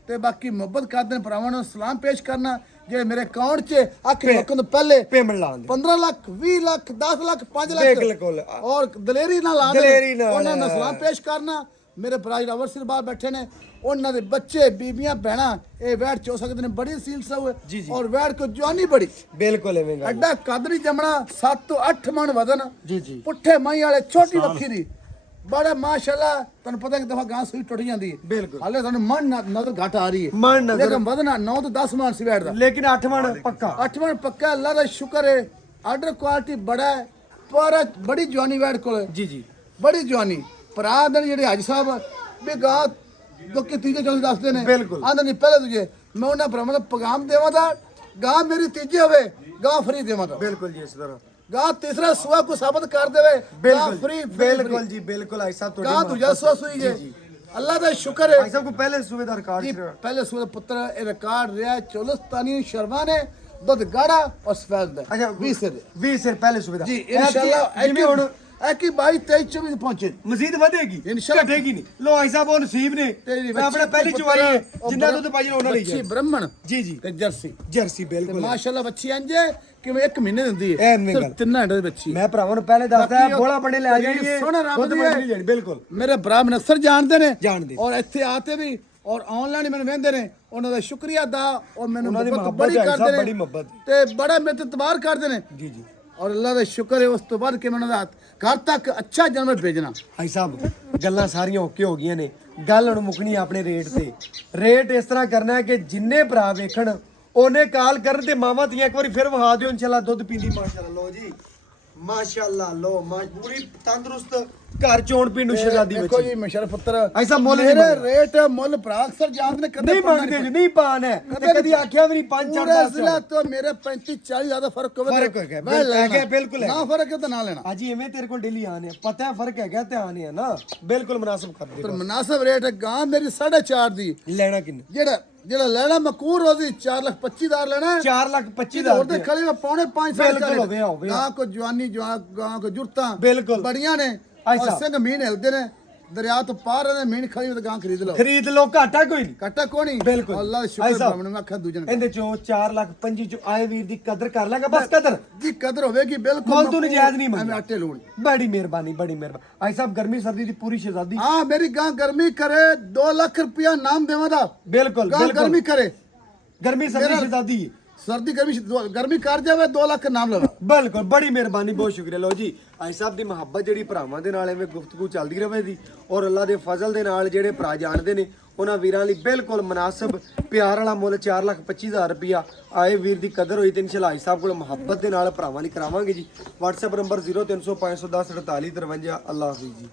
ਤੇ ਬਾਕੀ ਮੁਹੱਬਤ ਕਰਦੇ ਨੇ ਭਰਾਵਾਂ ਨੂੰ ਸਲਾਮ ਪੇਸ਼ ਕਰਨਾ ਜਿਹੜੇ ਮੇਰੇ ਅਕਾਊਂਟ 'ਚ ਆਖਰੀ ਵਕਤ ਤੋਂ ਪਹਿਲੇ ਪੇਮੈਂਟ ਲਾਉਣ ਦੇ 15 ਲੱਖ 20 ਲੱਖ 10 ਲੱਖ 5 ਲੱਖ ਬਿਲਕੁਲ। ਔਰ ਦਲੇਰੀ ਨਾਲ ਆਉਂਦੇ ਨੇ। ਦਲੇਰੀ ਨਾਲ। ਉਹਨਾਂ ਨੂੰ ਸਲਾਮ ਪੇਸ਼ ਕਰਨਾ। ਮੇਰੇ ਭਰਾ ਜੀ ਅਵਰਸਿਰ ਬਾਹਰ ਬੈਠੇ ਨੇ ਉਹਨਾਂ ਦੇ ਬੱਚੇ ਬੀਬੀਆਂ ਭੈਣਾਂ ਇਹ ਵੈੜ ਚੋ ਸਕਦੇ ਨੇ ਬੜੀ ਸੀਲ ਸਭ ਜੀ, ਜੀ। ਔਰ ਵੈੜ ਕੋ ਜਵਾਨੀ ਬੜੀ ਬਿਲकुल ਐਵੇਂ ਗੱਲ ਅੱਡਾ ਕਦਰੀ ਜਮਣਾ 7 ਤੋਂ 8 ਮਣ ਵਜ਼ਨ ਜੀ, ਜੀ। ਪੁੱਠੇ ਮਾਈ ਵਾਲੇ ਛੋਟੀ ਵੱਖੀ ਦੀ ਬੜਾ ਮਾਸ਼ਾਅੱਲਾ ਤੁਹਾਨੂੰ ਪਤਾ ਕਿ ਦਫਾ ਗਾਂ ਸੂਈ ਟੁੱਟ ਜਾਂਦੀ ਹੈ ਬਿਲਕੁਲ। ਹਾਲੇ ਤੁਹਾਨੂੰ ਮਨ ਨਜ਼ਰ ਘਟ ਆ ਰਹੀ ਹੈ ਮਣ ਨਜ਼ਰ- ਲੇਕਿਨ ਵਜ਼ਨ 9 ਤੋਂ 10 ਮਣ ਸੀ ਵੈੜ ਦਾ ਲੇਕਿਨ 8 ਮਣ ਪੱਕਾ 8 ਮਣ ਪੱਕਾ ਅੱਲਾ ਦਾ ਸ਼ੁਕਰ ਹੈ ਆਰਡਰ ਕੁਆਲਿਟੀ ਬੜਾ ਹੈ ਪਰ ਬੜੀ ਜਵਾਨੀ ਵੈੜ ਕੋਲ ਜੀ ਜੀ ਬੜੀ ਜਵਾਨੀ ਭਰਾ ਦੇ ਜਿਹੜੇ ਹਾਜੀ ਸਾਹਿਬ ਵੀ ਗਾਂ ਲੋਕੀ ਤੀਜੇ ਚੌਥੇ ਦੱਸਦੇ ਨੇ ਬਿਲਕੁਲ। ਆਂਦੇ ਨਹੀਂ ਪਹਿਲੇ ਦੂਜੇ ਮੈਂ ਉਹਨਾਂ ਭਰਾਵਾਂ ਨੂੰ ਪੈਗਾਮ ਦੇਵਾਂ ਦਾ ਗਾਂ ਮੇਰੀ ਤੀਜੀ ਹੋਵੇ ਗਾਂ ਫਰੀ ਦੇਵਾਂ ਦਾ ਬਿਲकुल ਜੀ ਇਸ ਤਰ੍ਹਾਂ ਗਾਂ ਤੀਸਰਾ ਸੁਆ ਕੋ ਸਾਬਤ ਕਰ ਦੇਵੇ ਗਾਂ ਬਿਲकुल ਫਰੀ ਬਿਲकुल ਜੀ ਬਿਲकुल ਆਈ ਸਾਹਿਬ ਤੁਹਾਡੀ ਗਾਂ ਦੂਜਾ ਸੁਆ ਸੂਈ ਜੇ ਅੱਲਾ ਦਾ ਸ਼ੁਕਰ ਹੈ ਆਈ ਸਾਹਿਬ ਕੋ ਪਹਿਲੇ ਸੂਬੇ ਦਾ ਰਿਕਾਰਡ ਜੀ ਸੀ ਪਹਿਲੇ ਸੂਆ ਪੁੱਤਰ ਇਹ ਰਿਕਾਰਡ ਰਿਹਾ ਚੋਲਸਤਾਨੀ ਸ਼ਰਮਾ ਨੇ ਦੁੱਧ ਗਾੜਾ ਔਰ ਸਫੈਦ ਦਾ ਅੱਛਾ 20 ਸੇ 20 ਸਿਰ ਪਹਿਲੇ ਸੂਬੇ ਦਾ ਜੀ ਇਨਸ਼ਾਅੱਲਾ ਜਿਵੇਂ ਹੁਣ ਐਕੀ 22 23 24 ਪਹੁੰਚੇ ਮਜ਼ੀਦ ਵਧੇਗੀ ਇਨਸ਼ਾਅੱਲਾ। ਘਟੇਗੀ ਨਹੀਂ ਲੋ ਆਈ ਸਾਹਿਬ ਉਹ ਨਸੀਬ ਨੇ ਮੈਂ ਆਪਣਾ ਪਹਿਲੀ ਚਵਾਈ ਹੈ ਜਿੰਨਾ ਦੁੱਧ ਪਾਈ ਉਹਨਾਂ ਲਈ ਬੱਚੀ ਬ੍ਰਾਹਮਣ ਜੀ ਜੀ ਤੇ ਜਰਸੀ ਜਰਸੀ ਤੇ ਬਿਲकुल ਮਾਸ਼ਾਅੱਲਾ ਬੱਚੀ ਅੰਜੇ ਕਿਵੇਂ 1 ਮਹੀਨੇ ਦਿੰਦੀ ਹੈ ਐਵੇਂ ਗੱਲ। 3 ਘੰਟੇ ਦੀ ਬੱਚੀ ਮੈਂ ਭਰਾਵਾਂ ਨੂੰ ਪਹਿਲੇ ਦੱਸਦਾ ਬਾਕੀ ਉਹ ਬੋਲਾ ਬਣੇ ਲੈ ਜਿਹੜੀ ਜਾਈਏ ਸੋਹਣਾ ਰੱਬ ਦੁੱਧ ਦੀ ਮੰਡੀ ਜਾਣੀ ਬਿਲकुल ਮੇਰੇ ਭਰਾ ਮਨਸਰ ਜਾਣਦੇ ਨੇ ਜਾਣਦੇ। ਔਰ ਇੱਥੇ ਆਤੇ ਵੀ ਔਰ ਆਨਲਾਈਨ ਮੈਨੂੰ ਵੇਂਦੇ ਨੇ ਉਹਨਾਂ ਦਾ ਸ਼ੁਕਰੀਆ ਦਾ ਔਰ ਮੈਨੂੰ ਉਹਨਾਂ ਦੀ ਮੁਹੱਬਤ ਮੁਹੱਬਤ ਬੜੀ ਹੈ, ਕਰਦੇ ਸਭ ਨੇ ਬੜੀ ਮੁਹੱਬਤ। ਤੇ ਬੜਾ ਮੇਰੇ ਤੇ ਤਬਾਰ ਕਰਦੇ ਨੇ ਜੀ ਜੀ ਔਰ ਅੱਲਾ ਦਾ ਸ਼ੁਕਰ ਹੈ ਉਸ ਤੋਂ ਬਾਅਦ ਕਿ ਮੈਨੂੰ ਦਾ ਘਰ ਤੱਕ ਅੱਛਾ ਜਾਨਵਰ ਭੇਜਣਾ ਭਾਈ ਸਾਹਿਬ ਗੱਲਾਂ ਸਾਰੀਆਂ ਓਕੇ ਹੋ ਗਈਆਂ ਨੇ ਗੱਲ ਹੁਣ ਮੁੱਕਣੀ ਆਪਣੇ ਰੇਟ ਤੇ ਰੇਟ ਇਸ ਤਰ੍ਹਾਂ ਕਰਨਾ ਹੈ ਕਿ ਜਿੰਨੇ ਭਰਾ ਵੇਖਣ ਉਹਨੇ ਕਾਲ ਕਰਨ ਤੇ ਮਾਵਾਂ ਧੀਆਂ ਇੱਕ ਵਾਰੀ ਫਿਰ ਵਹਾ ਦਿਓ ਇਨਸ਼ਾਅੱਲਾ ਦੁੱਧ ਪੀਂਦੀ ਮਾਸ਼ਾਅੱਲਾ ਲੋ ਜੀ ਮਾਸ਼ਾਅੱਲਾ ਲੋ ਪੂਰੀ ਤੰਦਰੁਸਤ ਘਰ ਚੋਣ ਪੀਣ ਨੂੰ ਸ਼ਹਿਜ਼ਾਦੀ ਦੇਖੋ ਬੱਚੀ ਜੀ ਮਸ਼ਰ ਪੁੱਤਰ ਐਸਾ ਮੁੱਲ ਨਹੀਂ ਮੇਰੇ ਮੰਗਦਾ। ਰੇਟ ਮੁੱਲ ਭਰਾ ਅਕਸਰ ਜਾਂਦੇ ਨੇ ਕਦੇ ਨਹੀਂ ਮੰਗਦੇ ਜੀ ਨਹੀਂ ਪਾਣ ਹੈ ਤੇ ਕਦੀ ਆਖਿਆ ਵੀ ਨਹੀਂ 5 4 ਪੂਰੇ 10 ਜ਼ਿਲ੍ਹਾ ਤੋਂ ਮੇਰੇ 35 40 ਜ਼ਿਆਦਾ ਫਰਕ ਹੋਵੇ ਫਰਕ ਹੈਗਾ, ਮੈਂ ਲੈਣਾ। ਹੈਗਾ, ਬਿਲਕੁਲ ਹੈਗਾ। ਨਾ ਫਰਕ ਹੈ ਤਾਂ ਨਾ ਲੈਣਾ ਅਜੀ ਐਵੇਂ ਤੇਰੇ ਕੋਲ ਡੇਲੀ ਆਨੇ ਆ ਪਤਾ ਹੈ ਫਰਕ ਹੈਗਾ ਤੇ ਆਨੇ ਆ ਨਾ ਬਿਲਕੁਲ ਮੁਨਾਸਿਬ ਕਰ ਪਰ ਦੇ ਮੁਨਾਸਬ ਰੇਟ ਹੈ ਗਾਂ ਮੇਰੀ 4.5 ਦੀ ਲੈਣਾ ਕਿੰਨੇ ਜਿਹੜਾ ਲੈਣਾ ਮਕੂਰ ਉਹਦੀ 4,25,000 ਲੈਣਾ 4,25,000 ਹੋਰ ਦੇ ਖੜੇ ਮੈਂ ਪੌਣੇ 5 ਸਾਲ ਬਿਲਕੁਲ ਹੋਵੇ ਗਾਂ ਕੋ ਜਵਾਨੀ ਗਾਂ ਕੋ ਜੁਰਤਾਂ ਬਿਲਕੁਲ। ਬੜੀਆਂ ਨੇ ਅੱਛਾ। ਔਰ ਸਿੰਘ ਮੀਨ ਹਿਲਦੇ ਨੇ ਦਰਿਆ ਤੋਂ ਪਾਰ ਨੇ ਮੀਨ ਖੜੀ ਤੇ ਗਾਂ ਖਰੀਦ ਲਓ ਖਰੀਦ ਲੋ ਘਾਟਾ ਕੋਈ ਨਹੀਂ ਕੱਟਾ ਕੋਣੀ ਬਿਲਕੁਲ। ਅੱਲਾ ਦਾ ਸ਼ੁਕਰ ਐਸਾ। ਬ੍ਰਾਹਮਣ ਮੈਂ ਅੱਖਾਂ ਦੂਜੇ ਨੇ ਇਹਦੇ ਚੋਂ 4,25,000 ਚ ਆਏ ਵੀਰ ਦੀ ਕਦਰ ਕਰ ਲਾਂਗਾ ਬਸ ਕਦਰ ਦੀ ਕਦਰ ਹੋਵੇਗੀ ਬਿਲਕੁਲ ਮੁੱਲ ਤੂੰ ਨਜਾਇਜ਼ ਨਹੀਂ ਐਵੇਂ ਮੰਗਦਾ ਆਟੇ ਲੋੜ ਬੜੀ ਮਿਹਰਬਾਨੀ ਬੜੀ ਮਿਹਰਬਾਨੀ ਆਈ ਸਾਹਿਬ ਗਰਮੀ ਸਰਦੀ ਦੀ ਪੂਰੀ ਸ਼ਹਿਜ਼ਾਦੀ ਹਾਂ ਮੇਰੀ ਗਾਂ ਗਰਮੀ ਕਰੇ 2 ਲੱਖ ਰੁਪਇਆ ਨਾਮ ਦੇਵਾਂ ਦਾ ਬਿਲਕੁਲ ਗਾਂ ਬਿਲਕੁਲ ਗਰਮੀ ਕਰੇ ਗਰਮੀ ਸਰਦੀ ਮੇਰਾ- ਸ਼ਹਿਜ਼ਾਦੀ ਸਰਦੀ ਗਰਮੀ ਕਰ ਜਾਵੇ 2 ਲੱਖ ਨਾਮ ਲਵਾ ਬਿਲਕੁਲ ਬੜੀ ਮਿਹਰਬਾਨੀ ਬਹੁਤ ਸ਼ੁਕਰੀਆ ਲੋ ਜੀ ਆਈ ਸਾਹਿਬ ਦੀ ਮੁਹੱਬਤ ਜਿਹੜੀ ਭਰਾਵਾਂ ਦੇ ਨਾਲ ਐਵੇਂ ਗੁਫ਼ਤਗੂ ਚੱਲਦੀ ਰਹੇ ਦੀ ਔਰ ਅੱਲਾ ਦੇ ਫਜ਼ਲ ਦੇ ਨਾਲ ਜਿਹੜੇ ਭਰਾ ਜਾਣਦੇ ਨੇ ਉਹਨਾਂ ਵੀਰਾਂ ਲਈ ਬਿਲਕੁਲ ਮੁਨਾਸਬ ਪਿਆਰ ਵਾਲਾ ਮੁੱਲ 4,25,000 ਰੁਪਇਆ ਆਏ ਵੀਰ ਦੀ ਕਦਰ ਹੋਈ ਤੇ ਇਨਸ਼ਾਅੱਲਾ ਆਈ ਸਾਹਿਬ ਕੋਲ ਮੁਹੱਬਤ ਦੇ ਨਾਲ ਭਰਾਵਾਂ ਲਈ ਕਰਾਵਾਂਗੇ ਜੀ WhatsApp ਨੰਬਰ 0300 510 4853 ਅੱਲਾਹ ਹਾਫਿਜ਼ ਜੀ।